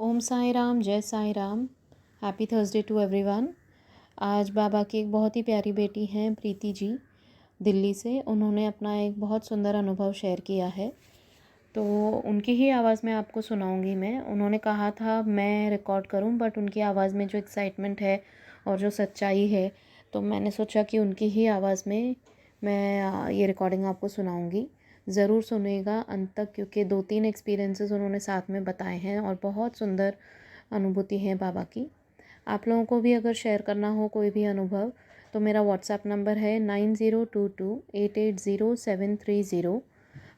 ओम साई राम, जय Sai Ram. Happy Thursday to everyone. आज बाबा की एक बहुत ही प्यारी बेटी हैं प्रीति जी, दिल्ली से। उन्होंने अपना एक बहुत सुंदर अनुभव शेयर किया है, तो उनकी ही आवाज़ में आपको सुनाऊंगी मैं। उन्होंने कहा था मैं रिकॉर्ड करूं, बट उनकी आवाज़ में जो एक्साइटमेंट है और जो सच्चाई है, तो मैंने सोचा कि उनकी ही आवाज़ में मैं ये रिकॉर्डिंग आपको सुनाऊंगी। ज़रूर सुनिएगा अंत तक, क्योंकि 2-3 एक्सपीरियंसेस उन्होंने साथ में बताए हैं और बहुत सुंदर अनुभूति है बाबा की। आप लोगों को भी अगर शेयर करना हो कोई भी अनुभव, तो मेरा व्हाट्सएप नंबर है 9022880730।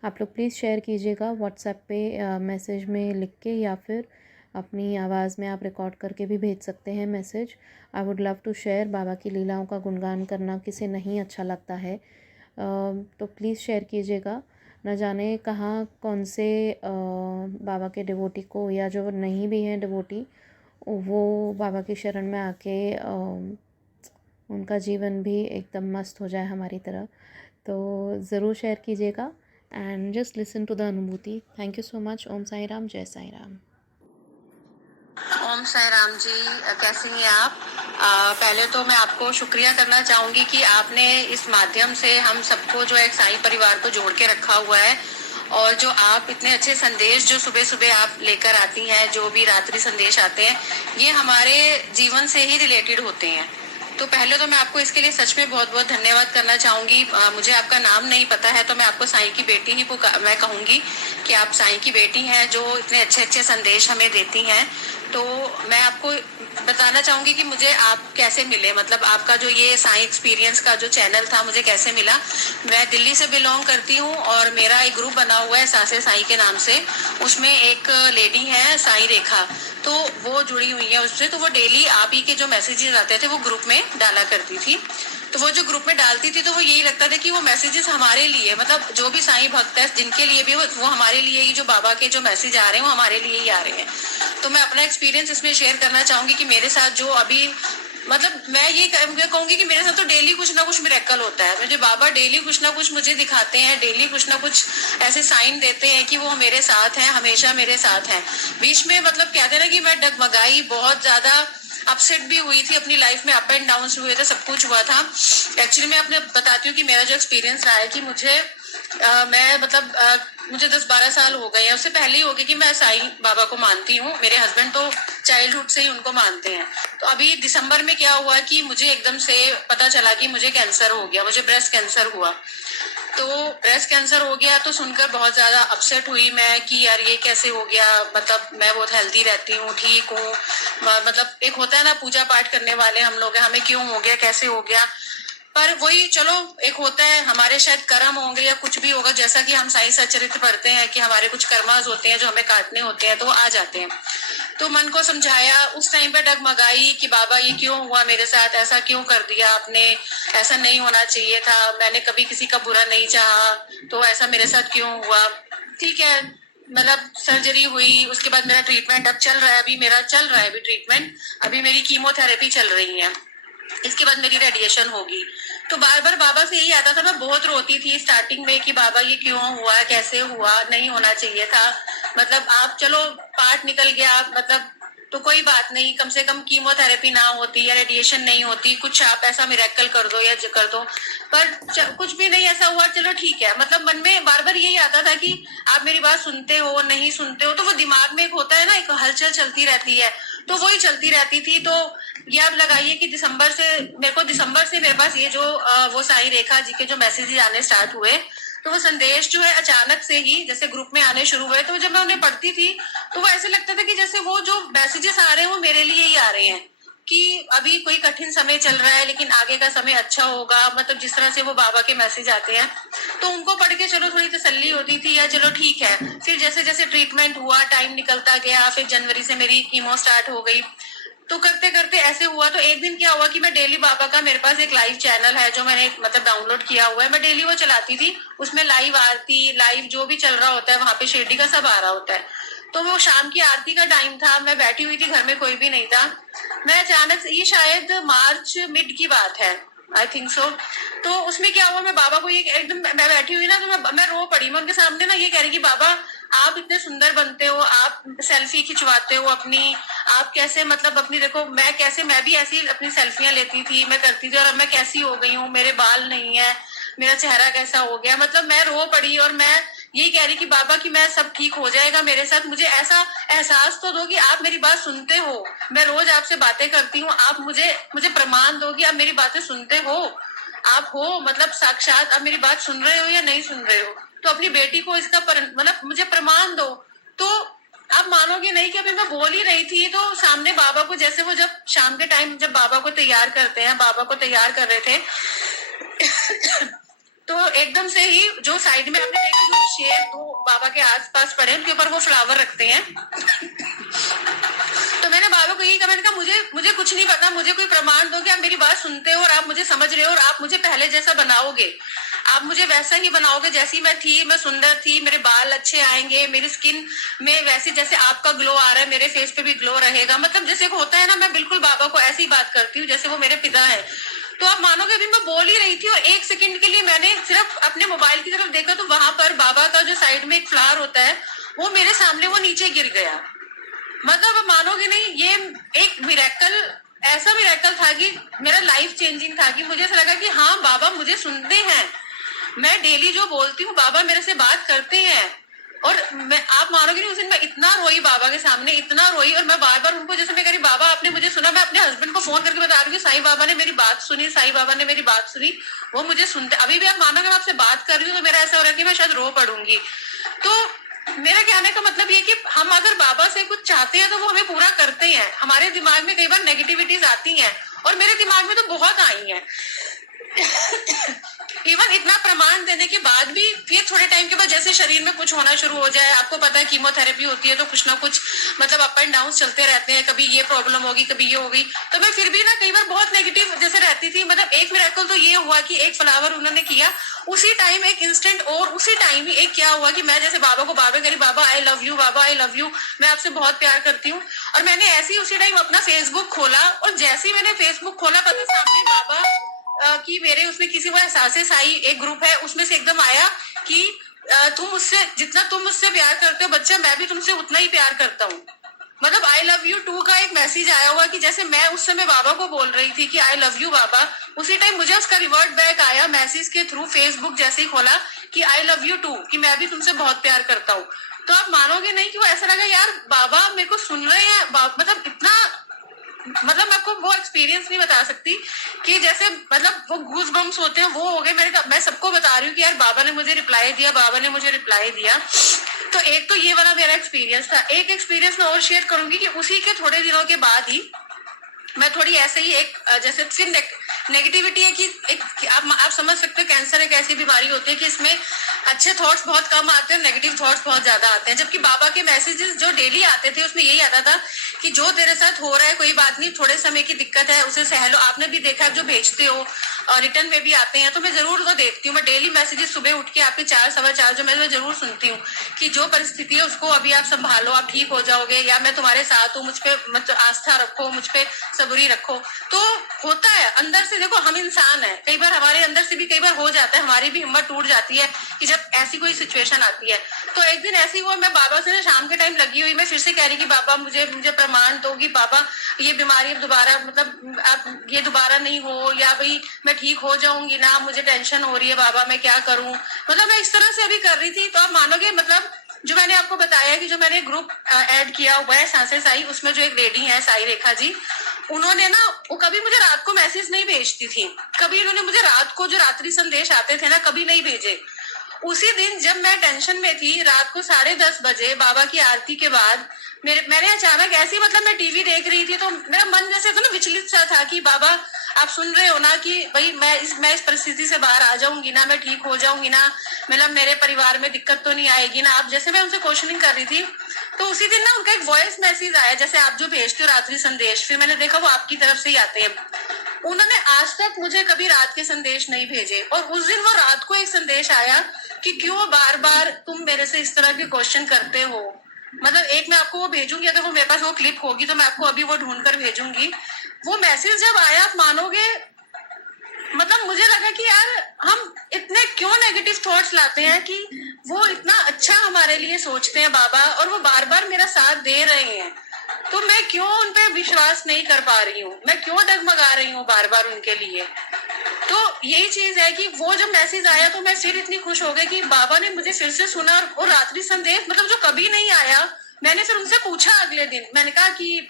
आप लोग प्लीज़ शेयर कीजिएगा व्हाट्सएप पे मैसेज में लिख के, या फिर अपनी आवाज़ में आप रिकॉर्ड करके भी भेज सकते हैं message. I would love to share. Baba की लीलाओं का गुणगान करना किसे नहीं अच्छा लगता है, तो प्लीज़ शेयर कीजिएगा। न जाने कहाँ कौन से बाबा के डिवोटी को, या जो नहीं भी हैं डिवोटी, वो बाबा की शरण में आके उनका जीवन भी एकदम मस्त हो जाए हमारी तरह। तो ज़रूर शेयर कीजिएगा and just listen to the अनुभूति। Thank you so much. Om Sai Ram, जय साई राम। ओम साई राम जी, कैसी हैं आप? पहले तो मैं आपको शुक्रिया करना चाहूँगी कि आपने इस माध्यम से हम सबको जो है साईं परिवार को जोड़ के रखा हुआ है, और जो आप इतने अच्छे संदेश जो सुबह सुबह आप लेकर आती हैं, जो भी रात्रि संदेश आते हैं, ये हमारे जीवन से ही रिलेटेड होते हैं। तो पहले तो मैं आपको इसके लिए सच में बहुत बहुत धन्यवाद करना चाहूँगी। मुझे आपका नाम नहीं पता है, तो मैं आपको साईं की बेटी ही मैं कहूँगी कि आप साईं की बेटी हैं जो इतने अच्छे अच्छे संदेश हमें देती हैं। तो मैं आपको बताना चाहूँगी कि मुझे आप कैसे मिले, मतलब आपका जो ये साईं एक्सपीरियंस का जो चैनल था मुझे कैसे मिला। मैं दिल्ली से बिलोंग करती हूँ और मेरा एक ग्रुप बना हुआ है सासे साईं के नाम से। उसमें एक लेडी है साईं रेखा, तो वो जुड़ी हुई है उससे। तो वो डेली आप ही के जो मैसेजेस आते थे वो ग्रुप में डाला करती थी। तो वो जो ग्रुप में डालती थी, तो वो यही लगता था कि वो मैसेजेस हमारे लिए, मतलब जो भी साईं भक्त है जिनके लिए भी वो हमारे लिए ही, जो बाबा के जो मैसेज आ रहे हैं वो हमारे लिए ही आ रहे हैं। तो मैं अपना एक्सपीरियंस इसमें शेयर करना चाहूंगी कि मेरे साथ जो अभी, मतलब मैं ये कहूंगी कि मेरे साथ तो डेली कुछ ना कुछ मिरेकल होता है। मुझे बाबा डेली कुछ ना कुछ मुझे दिखाते हैं, डेली कुछ ना कुछ ऐसे साइन देते हैं कि वो मेरे साथ हैं, हमेशा मेरे साथ हैं। बीच में मतलब कहते हैं ना कि मैं डगमगाई, बहुत ज्यादा अपसेट भी हुई थी अपनी लाइफ में, अप एंड डाउन हुए थे, सब कुछ हुआ था। एक्चुअली मैं अपने बताती हूँ कि मेरा जो एक्सपीरियंस रहा है कि मैं मतलब मुझे 10-12 साल हो गए हैं, उससे पहले ही हो गए कि मैं साईं बाबा को मानती हूँ। मेरे हस्बैंड तो चाइल्डहुड से ही उनको मानते हैं। तो अभी दिसंबर में क्या हुआ कि मुझे एकदम से पता चला कि मुझे कैंसर हो गया, मुझे ब्रेस्ट कैंसर हुआ। तो ब्रेस्ट कैंसर हो गया तो सुनकर बहुत ज्यादा अपसेट हुई मैं कि यार ये कैसे हो गया, मतलब मैं बहुत हेल्दी रहती हूँ, ठीक हूँ, मतलब एक होता है ना पूजा पाठ करने वाले हम लोग हैं, हमें क्यों हो गया, कैसे हो गया। पर वही चलो, एक होता है हमारे शायद कर्म होंगे या कुछ भी होगा, जैसा कि हम साईं सच्चरित्र पढ़ते हैं कि हमारे कुछ कर्मास होते हैं जो हमें काटने होते हैं, तो वो आ जाते हैं। तो मन को समझाया, उस टाइम पे डगमगाई कि बाबा ये क्यों हुआ मेरे साथ, ऐसा क्यों कर दिया आपने, ऐसा नहीं होना चाहिए था, मैंने कभी किसी का बुरा नहीं चाहा, तो ऐसा मेरे साथ क्यों हुआ। ठीक है, मतलब सर्जरी हुई, उसके बाद मेरा ट्रीटमेंट अब चल रहा है, अभी मेरा चल रहा है अभी ट्रीटमेंट, अभी मेरी कीमोथेरेपी चल रही है, इसके बाद मेरी रेडिएशन होगी। तो बार बार बाबा से यही आता था, मैं बहुत रोती थी स्टार्टिंग में कि बाबा ये क्यों हुआ, कैसे हुआ, नहीं होना चाहिए था, मतलब आप चलो पार्ट निकल गया, मतलब तो कोई बात नहीं, कम से कम कीमोथेरेपी ना होती या रेडिएशन नहीं होती, कुछ आप ऐसा मिरेकल कर दो या कर दो। पर कुछ भी नहीं ऐसा हुआ, चलो ठीक है, मतलब मन में बार बार यही आता था कि आप मेरी बात सुनते हो नहीं सुनते हो। तो वो दिमाग में एक होता है ना, एक हलचल चलती रहती है, तो वही चलती रहती थी। तो ये आप लगाइए कि दिसंबर से मेरे पास ये जो वो साई रेखा जी के जो मैसेजेस आने स्टार्ट हुए, तो वो संदेश जो है अचानक से ही जैसे ग्रुप में आने शुरू हुए, तो जब मैं उन्हें पढ़ती थी तो वो ऐसे लगता था कि जैसे वो जो मैसेजेस आ रहे हैं वो मेरे लिए ही आ रहे हैं, कि अभी कोई कठिन समय चल रहा है लेकिन आगे का समय अच्छा होगा, मतलब जिस तरह से वो बाबा के मैसेज आते हैं, तो उनको पढ़ के चलो थोड़ी तसल्ली होती थी, या चलो ठीक है। फिर जैसे जैसे ट्रीटमेंट हुआ, टाइम निकलता गया, फिर जनवरी से मेरी कीमो स्टार्ट हो गई। तो करते करते ऐसे हुआ, तो एक दिन क्या हुआ कि मैं डेली बाबा का, मेरे पास एक लाइव चैनल है जो मैंने मतलब डाउनलोड किया हुआ है, मैं डेली वो चलाती थी। उसमें लाइव आरती, लाइव जो भी चल रहा होता है वहां पे शिरडी का सब आ रहा होता है। तो वो शाम की आरती का टाइम था, मैं बैठी हुई थी, घर में कोई भी नहीं था। मैं अचानक से, ये शायद मार्च मिड की बात है, आई थिंक सो। तो उसमें क्या हुआ, मैं बाबा को ये एकदम, मैं बैठी हुई ना, तो मैं रो पड़ी, मैं उनके सामने ना ये कह रही कि बाबा आप इतने सुंदर बनते हो, आप सेल्फी खिंचवाते हो अपनी, आप कैसे मतलब अपनी, देखो मैं भी ऐसी अपनी सेल्फियां लेती थी, मैं करती थी, और अब मैं कैसी हो गई हूँ, मेरे बाल नहीं है, मेरा चेहरा कैसा हो गया, मतलब मैं रो पड़ी। और मैं यही कह रही कि बाबा कि मैं सब ठीक हो जाएगा मेरे साथ, मुझे ऐसा एहसास तो दो कि आप मेरी बात सुनते हो। मैं रोज आपसे बातें करती हूँ, आप मुझे प्रमाण दो कि आप मेरी बातें सुनते हो, आप हो मतलब साक्षात आप मेरी बात सुन रहे हो या नहीं सुन रहे हो। तो अपनी बेटी को इसका मतलब मुझे प्रमाण दो। तो आप मानोगे नहीं कि अभी मैं बोल ही रही थी तो सामने बाबा को, जैसे वो जब शाम के टाइम जब बाबा को तैयार करते हैं, बाबा को तैयार कर रहे थे तो एकदम से ही जो साइड में आपने देखा जो शेर दो बाबा के आसपास पड़े, उनके ऊपर वो फ्लावर रखते हैं। तो मैंने बाबा को यही कहा, मैंने कहा मुझे कुछ नहीं पता, मुझे कोई प्रमाण दो कि आप मेरी बात सुनते हो और आप मुझे समझ रहे हो और आप मुझे पहले जैसा बनाओगे, आप मुझे वैसा ही बनाओगे जैसी मैं थी, मैं सुंदर थी, मेरे बाल अच्छे आएंगे, मेरी स्किन में वैसे जैसे आपका ग्लो आ रहा है मेरे फेस पे भी ग्लो रहेगा। मतलब जैसे होता है ना, मैं बिल्कुल बाबा को ऐसी बात करती हूँ जैसे वो मेरे पिता है। तो आप मानोगे अभी मैं बोल ही रही थी और एक सेकंड के लिए मैंने सिर्फ अपने मोबाइल की तरफ देखा तो वहां पर बाबा का जो साइड में एक फ्लावर होता है वो मेरे सामने वो नीचे गिर गया। मतलब आप मानोगे नहीं, ये एक मिरेकल, ऐसा मिरेकल था कि मेरा लाइफ चेंजिंग था, कि मुझे ऐसा लगा कि हाँ बाबा मुझे सुनते हैं, मैं डेली जो बोलती हूँ बाबा मेरे से बात करते हैं। और मैं, आप मानोगे नहीं, उस दिन मैं इतना रोई बाबा के सामने, इतना रोई, और मैं बार बार उनको, जैसे मैं कह रही बाबा आपने मुझे सुना, मैं अपने हस्बैंड को फोन करके बता रही हूँ साईं बाबा ने मेरी बात सुनी, साईं बाबा ने मेरी बात सुनी, वो मुझे सुनते। अभी भी आप मानोगे मैं आपसे बात कर रही हूँ तो मेरा ऐसा हो रहा है कि मैं शायद रो पड़ूंगी। तो मेरा कहने का मतलब ये कि हम अगर बाबा से कुछ चाहते हैं तो वो हमें पूरा करते हैं। हमारे दिमाग में कई बार नेगेटिविटीज आती हैं और मेरे दिमाग में तो बहुत आई हैं। इवन इतना प्रमाण देने के बाद भी फिर थोड़े टाइम के बाद जैसे शरीर में कुछ होना शुरू हो जाए, आपको पता है कीमोथेरेपी होती है तो कुछ ना कुछ मतलब अप एंड डाउन चलते रहते हैं, कभी ये प्रॉब्लम होगी कभी ये होगी, तो मैं फिर भी ना कई बार बहुत नेगेटिव जैसे रहती थी। मतलब एक मिरेकल तो ये हुआ कि एक फ्लावर उन्होंने किया उसी टाइम, एक इंस्टेंट, और उसी टाइम ही एक क्या हुआ कि मैं जैसे बाबा को बाबा करी, Baba I love you, Baba I love you, मैं आपसे बहुत प्यार करती हूँ। और मैंने ऐसे ही उसी टाइम अपना फेसबुक खोला और जैसे ही मैंने फेसबुक खोला पता सामने बाबा कि मेरे उसमें किसी वो एहसासे साई एक ग्रुप है उसमें से एकदम आया कि तुम मुझसे जितना तुम मुझसे प्यार करते हो बच्चा, मैं भी तुमसे उतना ही प्यार करता हूँ। मतलब आई लव यू टू का एक मैसेज आया हुआ कि जैसे मैं उस समय बाबा को बोल रही थी कि आई लव यू बाबा, उसी टाइम मुझे उसका रिवर्ट बैक आया मैसेज के थ्रू, फेसबुक जैसे ही खोला कि आई लव यू टू, कि मैं भी तुमसे बहुत प्यार करता हूँ। तो आप मानोगे नहीं कि वो ऐसा लगा यार बाबा मेरे को सुन रहे हैं, मतलब इतना, मतलब मैं आपको वो एक्सपीरियंस नहीं बता सकती कि जैसे मतलब वो गूज बम्स होते हैं वो हो गए मेरे। मैं सबको बता रही हूँ कि यार बाबा ने मुझे रिप्लाई दिया, बाबा ने मुझे रिप्लाई दिया। तो एक तो ये वाला मेरा एक्सपीरियंस था। एक एक्सपीरियंस मैं और शेयर करूंगी कि उसी के थोड़े दिनों के बाद ही मैं थोड़ी ऐसे ही एक जैसे फिर नेगेटिविटी है कि एक आप समझ सकते हो कैंसर एक ऐसी बीमारी होती है कि इसमें अच्छे थॉट्स बहुत कम आते हैं, नेगेटिव थॉट्स बहुत ज्यादा आते हैं। जबकि बाबा के मैसेजेस जो डेली आते थे उसमें यही आता था कि जो तेरे साथ हो रहा है कोई बात नहीं, थोड़े समय की दिक्कत है उसे सह लो। आपने भी देखा जो भेजते हो और रिटर्न में भी आते हैं तो मैं जरूर तो देखती हूँ। मैं डेली मैसेजेस सुबह उठ के आपके 4 सवा 4 जो मैं जरूर सुनती हूँ कि जो परिस्थिति है उसको अभी आप संभालो, आप ठीक हो जाओगे, या मैं तुम्हारे साथ हूँ, मुझ पे मतलब आस्था रखो, मुझ पे सबूरी रखो। तो होता है अंदर से, देखो हम इंसान है, कई बार हमारे अंदर से भी कई बार हो जाता है, हमारी भी हिम्मत टूट जाती है कि जब ऐसी कोई सिचुएशन आती है। तो एक दिन ऐसी हुआ, मैं बाबा से शाम के टाइम लगी हुई, मैं फिर से कह रही कि बाबा मुझे प्रमाण दो कि बाबा ये बीमारी दोबारा मतलब आप ये दोबारा नहीं हो, या भाई मैं ठीक हो जाऊंगी ना, मुझे टेंशन हो रही है बाबा मैं क्या करूं। मतलब मैं इस तरह से अभी कर रही थी। तो आप मानोगे मतलब जो मैंने आपको बताया कि जो मैंने ग्रुप ऐड किया हुआ है सांसे साई, उसमें जो एक लेडी है साई रेखा जी, उन्होंने ना वो कभी मुझे रात को मैसेज नहीं भेजती थी, कभी उन्होंने मुझे रात को जो रात्रि संदेश आते थे ना कभी नहीं भेजे। उसी दिन जब मैं टेंशन में थी रात को 10:30 बजे बाबा की आरती के बाद मैंने अचानक ऐसी मतलब मैं टीवी देख रही थी तो मेरा मन जैसे था ना विचलित सा था कि बाबा आप सुन रहे हो ना कि भाई मैं इस परिस्थिति से बाहर आ जाऊंगी ना, मैं ठीक हो जाऊंगी ना, मतलब मेरे परिवार में दिक्कत तो नहीं आएगी ना। आप जैसे मैं उनसे क्वेश्चनिंग कर रही थी तो उसी दिन ना उनका एक वॉइस मैसेज आया जैसे आप जो भेजते हो रात्रि संदेश, फिर मैंने देखा वो आपकी तरफ से ही आते हैं। उन्होंने आज तक मुझे कभी रात के संदेश नहीं भेजे और उस दिन वो रात को एक संदेश आया कि क्यों बार बार तुम मेरे से इस तरह के क्वेश्चन करते हो। मतलब एक मैं आपको वो भेजूंगी, अगर वो मेरे पास वो क्लिप होगी तो मैं आपको अभी वो ढूंढ कर भेजूंगी। वो मैसेज जब आया आप मानोगे मतलब मुझे लगा कि यार हम इतने क्यों नेगेटिव थॉट्स लाते हैं कि वो इतना अच्छा हमारे लिए सोचते हैं बाबा, और वो बार बार मेरा साथ दे रहे हैं, तो मैं क्यों उन पे विश्वास नहीं कर पा रही हूँ, मैं क्यों डगमगा रही हूँ बार बार उनके लिए। तो यही चीज है कि वो जब मैसेज आया तो मैं फिर इतनी खुश हो गई कि बाबा ने मुझे फिर से सुना, और रात्रि संदेश मतलब जो कभी नहीं आया, मैंने फिर उनसे पूछा अगले दिन, मैंने कहा कि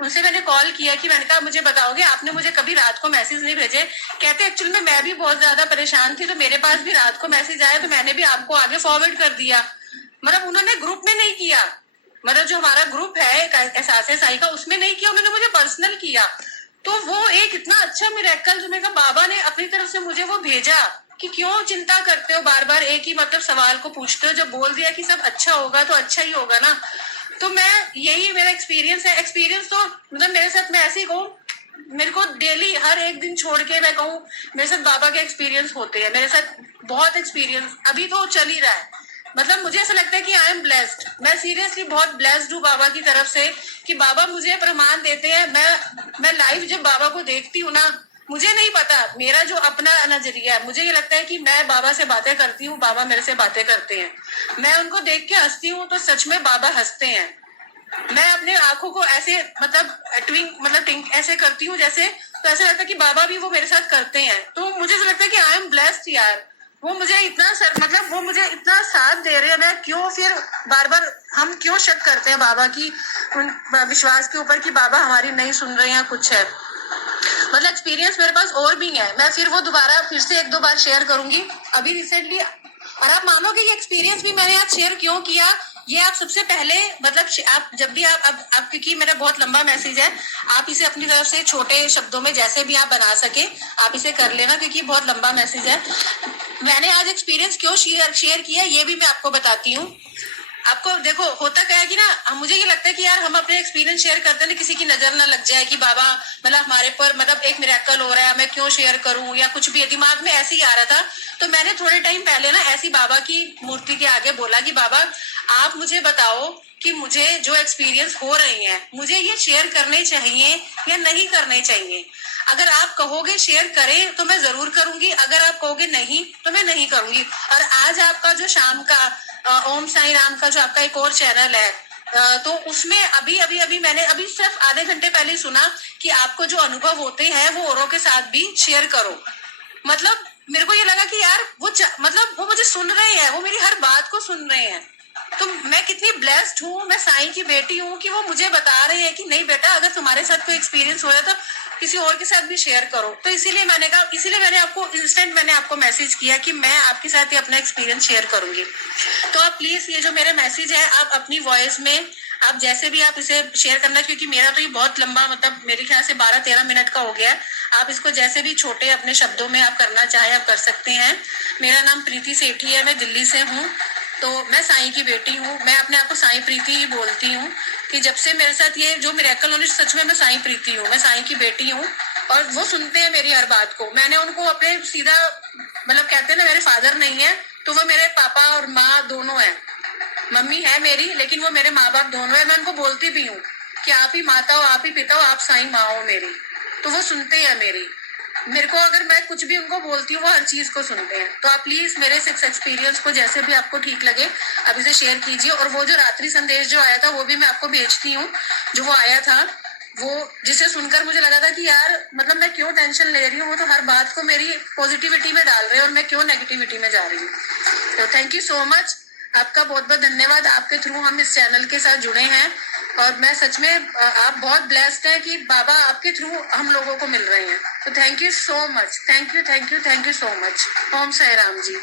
उनसे मैंने कॉल किया कि मैंने कहा मुझे बताओगे, आपने मुझे कभी रात को मैसेज नहीं भेजे। कहते एक्चुअली में मैं भी बहुत ज्यादा परेशान थी, तो मेरे पास भी रात को मैसेज आया, तो मैंने भी आपको आगे फॉरवर्ड कर दिया। मतलब उन्होंने ग्रुप में नहीं किया, मतलब जो हमारा ग्रुप है एहसास साई का, उसमें नहीं किया, उन्होंने मुझे पर्सनल किया। तो वो एक इतना अच्छा मिरेकल जो मैं कहा बाबा ने अपनी तरफ से मुझे वो भेजा कि क्यों चिंता करते हो बार बार एक ही मतलब सवाल को पूछते हो, जब बोल दिया कि सब अच्छा होगा तो अच्छा ही होगा ना। तो मैं यही मेरा एक्सपीरियंस है। एक्सपीरियंस तो मतलब मेरे साथ मैं ऐसे ही कहूँ, मेरे को डेली हर एक दिन छोड़ के मैं कहूँ मेरे साथ बाबा के एक्सपीरियंस होते हैं, मेरे साथ बहुत एक्सपीरियंस अभी तो चल ही रहा है। मतलब मुझे ऐसा लगता है कि आई एम ब्लेस्ड, मैं सीरियसली बहुत ब्लेस्ड हूँ बाबा की तरफ से कि बाबा मुझे प्रमाण देते हैं। मैं लाइव जब बाबा को देखती हूँ ना, मुझे नहीं पता, मेरा जो अपना नजरिया है, मुझे ये लगता है कि मैं बाबा से बातें करती हूँ, बाबा मेरे से बातें करते हैं। मैं उनको देख के हंसती हूँ तो सच में बाबा हंसते हैं। मैं अपने आंखों को ऐसे मतलब टिंक ऐसे करती हूँ जैसे, तो ऐसा लगता है कि बाबा भी वो मेरे साथ करते हैं। तो मुझे ऐसा लगता है कि आई एम ब्लेस्ड यार, वो मुझे इतना मतलब वो मुझे इतना साथ दे रहे हैं। मैं क्यों फिर बार बार हम क्यों शक करते हैं बाबा की उन विश्वास के ऊपर कि बाबा हमारी नहीं सुन रहे हैं, कुछ है। मतलब एक्सपीरियंस मेरे पास और भी है, मैं फिर वो दोबारा फिर से एक दो बार शेयर करूंगी अभी रिसेंटली। और आप मानोगे ये एक्सपीरियंस भी मैंने आज शेयर क्यों किया, ये आप सबसे पहले मतलब आप जब भी आप क्योंकि मेरा बहुत लंबा मैसेज है, आप इसे अपनी तरफ से छोटे शब्दों में जैसे भी आप बना सके आप इसे कर लेना, क्योंकि बहुत लंबा मैसेज है। मैंने आज एक्सपीरियंस क्यों शेयर किया ये भी मैं आपको बताती हूँ। आपको देखो होता क्या है कि ना, मुझे ये लगता है कि यार हम अपने एक्सपीरियंस शेयर करते हैं, किसी की नजर ना लग जाए कि बाबा मतलब हमारे पर मतलब एक मिरेकल हो रहा है, मैं क्यों शेयर करूं या कुछ भी, दिमाग में ऐसे ही आ रहा था। तो मैंने थोड़े टाइम पहले ना ऐसी बाबा की मूर्ति के आगे बोला कि बाबा आप मुझे बताओ कि मुझे जो एक्सपीरियंस हो रहे हैं मुझे ये शेयर करने चाहिए या नहीं करने चाहिए। अगर आप कहोगे शेयर करें तो मैं जरूर करूंगी, अगर आप कहोगे नहीं तो मैं नहीं करूंगी। और आज आपका जो शाम का ओम साई राम का जो आपका एक और चैनल है, तो उसमें अभी मैंने अभी सिर्फ आधे घंटे पहले सुना कि आपको जो अनुभव होते हैं वो औरों के साथ भी शेयर करो। मतलब मेरे को ये लगा कि यार मतलब वो मुझे सुन रहे हैं, वो मेरी हर बात को सुन रहे हैं। तो मैं कितनी ब्लेस्ड हूँ, मैं साईं की बेटी हूँ कि वो मुझे बता रहे हैं कि नहीं बेटा अगर तुम्हारे साथ कोई एक्सपीरियंस हो रहा है तो किसी और के साथ भी शेयर करो। तो इसीलिए मैंने कहा, इसीलिए मैंने आपको मैसेज किया कि मैं आपके साथ ही अपना एक्सपीरियंस शेयर करूंगी। तो आप प्लीज ये जो मेरा मैसेज है आप अपनी वॉइस में आप जैसे भी आप इसे शेयर करना, क्योंकि मेरा तो ये बहुत लंबा मतलब मेरे ख्याल से 12-13 मिनट का हो गया है। आप इसको जैसे भी छोटे अपने शब्दों में आप करना चाहे आप कर सकते हैं। मेरा नाम प्रीति सेठी है, मैं दिल्ली से हूँ। तो मैं साईं की बेटी हूँ, मैं अपने आप को साईं प्रीति ही बोलती हूँ कि जब से मेरे साथ ये जो मिरेकल होने, सच में मैं साईं प्रीति हूँ, मैं साईं की बेटी हूँ। और वो सुनते हैं मेरी हर बात को। मैंने उनको अपने सीधा मतलब कहते हैं ना मेरे फादर नहीं है तो वो मेरे पापा और माँ दोनों है। मम्मी है मेरी लेकिन वो मेरे माँ बाप दोनों है। मैं उनको बोलती भी हूँ कि आप ही माता हो, आप ही पिता हो, आप साईं माँ हो मेरी। तो वो सुनते हैं मेरे को अगर मैं कुछ भी उनको बोलती हूँ वो हर चीज को सुनते हैं। तो आप प्लीज मेरे इस एक्सपीरियंस को जैसे भी आपको ठीक लगे आप इसे शेयर कीजिए। और वो जो रात्रि संदेश जो आया था वो भी मैं आपको भेजती हूँ, जो वो आया था वो जिसे सुनकर मुझे लगा था कि यार मतलब मैं क्यों टेंशन ले रही हूँ, वो तो हर बात को मेरी पॉजिटिविटी में डाल रहे हैं और मैं क्यों नेगेटिविटी में जा रही हूँ। तो थैंक यू सो मच, आपका बहुत बहुत धन्यवाद। आपके थ्रू हम इस चैनल के साथ जुड़े हैं और मैं सच में आप बहुत ब्लेस्ड हैं कि बाबा आपके थ्रू हम लोगों को मिल रहे हैं। तो thank you so much, thank you so much. Om Sai Ram ji.